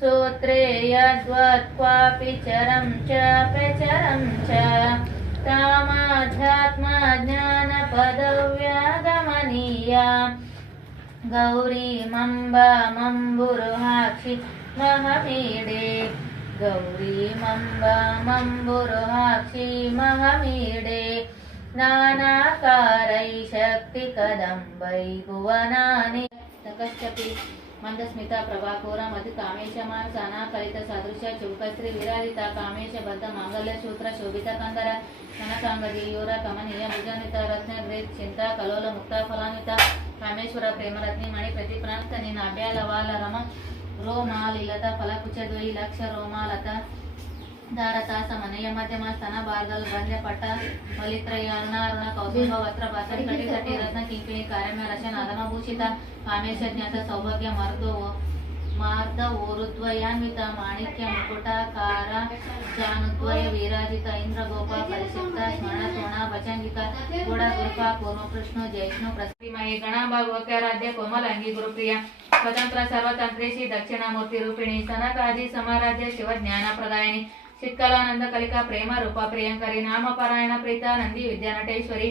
सूत्रे यद्वत् क्वापि चरं च प्रचरं च तामाध्यात्मज्ञानपदव्यागमनीया गौरीमम्बामम्बुरुहाक्षि महमीडे गौरीमम्बामम्बुरुहाक्षि महमीडे नानाकारैः शक्तिकदम्बै भुवनानि तकश्चपि मंदस्मिता प्रभाकोरा मधु कामेशमा सना कलित सदृश चौकश्री विराजिता कामेश बद्ध मांगल्य सूत्र शोभिता कंदर कनकांगदीयोरा कमनीय भुजनित रत्न ग्रेत चिंता कलोल मुक्ता फलान्विता कामेश्वर प्रेमरत्नी मणि प्रतिप्रांत नाभ्याल वाल रम रोमालिलता फलकुचद्वयी लक्ष रोमालता ಧಾರತಾ ಸಮನಯ ಮಧ್ಯಮ ಸ್ತನ ಬಾರ್ಗಲ್ ಬಂದ್ಯ ಪಟ್ಟ ಮಲಿತ್ರಯ ಅರುಣ ಕೌಸುಭ ವಸ್ತ್ರ ಬಸಡಿ ಕಟಿ ಕಟಿ ರತ್ನ ಕಿಂಕಿಣಿ ಕಾರ್ಯಮ ರಶನ ಅದಮಭೂಷಿತ ಕಾಮೇಶ ಜ್ಞಾತ ಸೌಭಾಗ್ಯ ಮಾರ್ದ ಓರುದ್ವಯಾನ್ವಿತ ಮಾಣಿಕ್ಯ ಮುಕುಟಾಕಾರ ಜಾನುದ್ವಯ ವಿರಾಜಿತ ಇಂದ್ರ ಗೋಪ ಪರಿಶಿಷ್ಟ ಸ್ಮರಣ ತೋಣ ಭಚಂಗಿಕ ಕೂಡ ಗುರುಪ ಪೂರ್ವ ಕೃಷ್ಣ ಜೈಷ್ಣು ಪ್ರಸರಿಮಯಿ ಗಣ ಭಾಗವತ್ಯಾರಾಧ್ಯ ಕೋಮಲಾಂಗಿ ಗುರುಪ್ರಿಯ ಸ್ವತಂತ್ರ ಸರ್ವತಂತ್ರೇಶಿ ದಕ್ಷಿಣಾಮೂರ್ತಿ ರೂಪಿಣಿ ಸನಕಾದಿ ಸಮಾರಾಧ್ಯ ಶಿವ ಜ್ಞಾನ ಪ್ರದಾಯಿನಿ ಚಿತ್ಕಲಾನಂದ ಕಲಿಕಾ ಪ್ರೇಮ ರೂಪ ಪ್ರಿಯಂಕರಿ ನಾಮ ಪಾರಾಯಣ ಪ್ರೀತ ನಂದಿ ವಿದ್ಯಾನಟೇಶ್ವರಿ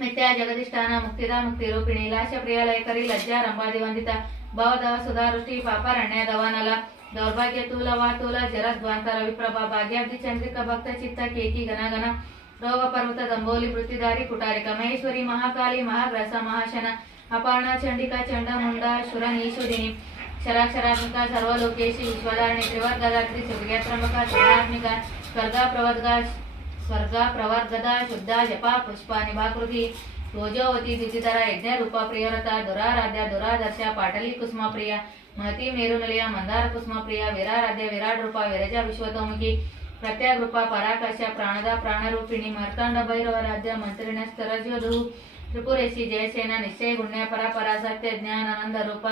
ಮಿಥ್ಯಾ ಜಗದಿಷ್ಠಾನ ಮುಕ್ತಿದ ಮುಕ್ತಿ ರೂಪಿಣಿ ಲಾಶ ಪ್ರಿಯಾಲಯಕರಿ ಲಜ್ಜಾ ರಂಭಾದಿ ವಂದಿತ ಭವದವ ಸುಧಾರುಷ್ಟಿ ಪಾಪರಣ್ಯ ದವನಲ ದೌರ್ಭಾಗ್ಯ ತೂಲ ವಾತೂಲ ಜರದ್ವಾಂತರ ವಿಪ್ರಭಾ ಭಾಗ್ಯಾಬ್ಧಿ ಚಂದ್ರಿಕ ಭಕ್ತ ಚಿತ್ತ ಕೇಕಿ ಗನಗನ ರೋಗ ಪರ್ವತ ದಂಬೋಲಿ ವೃತ್ತಿಧಾರಿ ಕುಟಾರಿಕ ಮಹೇಶ್ವರಿ ಮಹಾಕಾಳಿ ಮಹಾಗ್ರಸ ಮಹಾಶನ ಅಪರ್ಣ ಚಂಡಿಕಾ ಚಂಡಮುಂಡ ಶುರನೀಶುದಿನಿ ಶರಾಕ್ಷರಾತ್ಮಿಕ ಸರ್ವಲೋಕೇಶಿ ವಿಶ್ವಧಾರಣಿ ತ್ರಿವರ್ಗದಾತ್ರಿ ಸುರ್ಗ್ಯಾತ್ರಂಬಕ ತ್ರಿಗುಣಾತ್ಮಿಕ ಸ್ವರ್ಗ ಪ್ರವರ್ಗದ ಶುದ್ಧ ಜಪ ಪುಷ್ಪ ನಿಭಾಕೃತಿ ಯೋಜೋವತಿ ದ್ಯುತಿಧರ ಯಜ್ಞ ರೂಪ ಪ್ರಿಯವ್ರತ ದುರಾರಾಧ್ಯ ದುರಾದರ್ಶ ಪಾಟಲಿ ಕುಸುಮ ಪ್ರಿಯ ಮಹತಿ ಮೇರುನಲಿಯ ಮಂದಾರ ಕುಸುಮ ಪ್ರಿಯ ವಿರಾರಾಧ್ಯ ವಿರಾಟ್ ರೂಪ ವಿರಜ ವಿಶ್ವತೋಮುಖಿ ಪ್ರತ್ಯಾಗ ರೂಪ ಪರಾಕಾಶ ಪ್ರಾಣದ ಪ್ರಾಣರೂಪಿಣಿ ಮರ್ತಾಂಡ ಭೈರವ ರಾಜ್ಯ ಮಂತ್ರಿಣ ಸ್ತರಜ್ವಧು ತ್ರಿಪುರೇಶಿ ಜಯಸೇನ ನಿಶ್ಚಯ ಗುಣ್ಯ ಪರಾಪರ ಸತ್ಯ ಜ್ಞಾನಾನಂದ ರೂಪ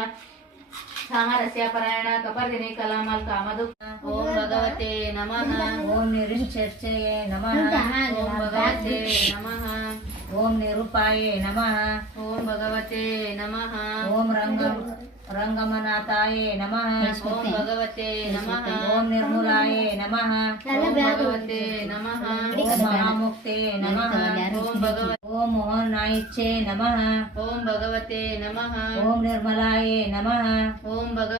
ಸಾಮರಸ್ಯ ಪರಾಯಣ ಕಪರ್ದಿನಿ ಕಲಾಮಲ್ ಕಾಮದು ಓಂ ಭಗವತೆ ನಮಃ ಓಂ ನಿರೀಶ್ಚರ್ಚಯೇ ನಮಃ ಓಂ ಭಗವತೆ ನಮಃ ಓಂ ನಿರೂಪಾಯೇ ನಮಃ ಓಂ ಭಗವತೆ ನಮಃ ಓಂ ರಂಗಮನಾಥಾಯೇ ನಮಃ ಓಂ ಭಗವತೆ ನಮಃ ಓಂ ನಿರ್ಮೂಲಾಯೇ ನಮಃ ಓಂ ಭಗವತೆ ನಮಃ ಓಂ ಮಹಾಮುಕ್ತೇ ನಮಃ ಓಂ ಭಗವತೆ ಓಂ ಮೋಹನಾಯಿಚ್ಛೇ ನಮಃ ಓಂ ಭಗವತೆ ನಮಃ ಓಂ ನಿರ್ಮಲಾಯೇ ನಮಃ ಓಂ ಭಗ